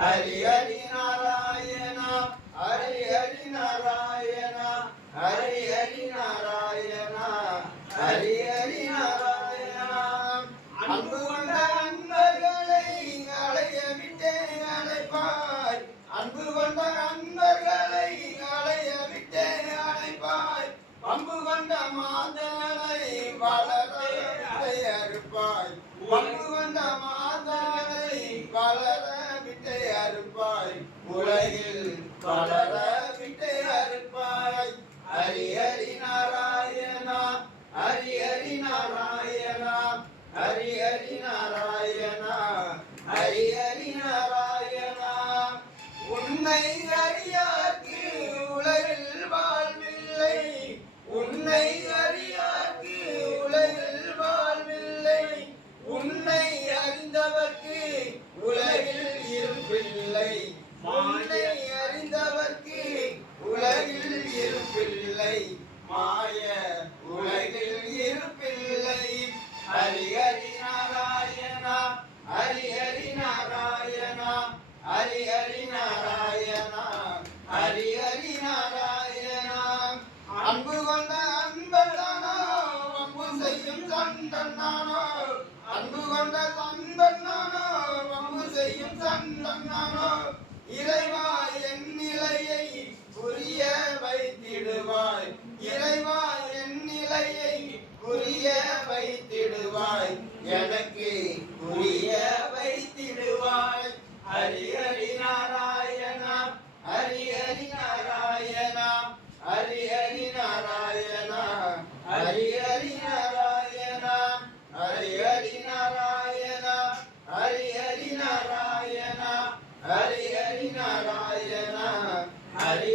ஹரி ஹரி நாராயணா ஹரி ஹரி நாராயணா ஹரி ஹரி நாராயணா ஹரி ஹரி நாராயணா அன்பு கொண்ட அன்பர்களை அலைய விட்டே அழைப்பாய் அன்பு கொண்ட அன்பர்களை அலைய விட்டே அழைப்பாய் பம்பு கொண்ட மாதங்களை வளர அறுப்பாய் பம்பு கொண்ட மாதங்களை வளர விட்டே அறுப்பாய் உலகில் வளர விட்டே அறுப்பாய் ஹரி ஹரி நாராயணா ஹரி ஹரி நாராயணா ஹரி ஹரி நாராயணா ஹரி ஹரி நாராயணா உன்னை அறியார்க்கு உலகில் வாழ்வில்லை உன்னை அறியார்க்கு உலகில் வாழ்வில்லை உன்னை அறிந்தவர்க்கு உலகில் இருப்பில்லை உன்னை அறிந்தவர்க்கு உலகில் இருப்பில்லை மாய உலகில் இருப்பில்லை ஹரி ஹரி நாராயணா ஹரி ஹரி நாராயணா ஹரி ஹரி நாராயணா ஹரி ஹரி நாராயணா அன்பு கொண்ட அன்பனானோ அன்பு செய்யும் சண்டனானோ அன்பு கொண்ட சண்டனானோ அன்பு செய்யும் சண்டனானோ இறைவா என் நிலையை புரிய வைத்திடுவாய் இறைவா என் நிலையை புரிய வைத்திடுவாய் எனக்கு புரிய வைத்திடுவாய் ஹரி ஹரி நாராயணா ஹரி ஹரி நாராயணா ஹரி ஹரி நாராயணா ஹரி ஹரி நாராயணா ஹரி ஹரி நாராயணா ஹரி ஹரி நாராயணா ஹரி ஹரி நாராயணா ஹரி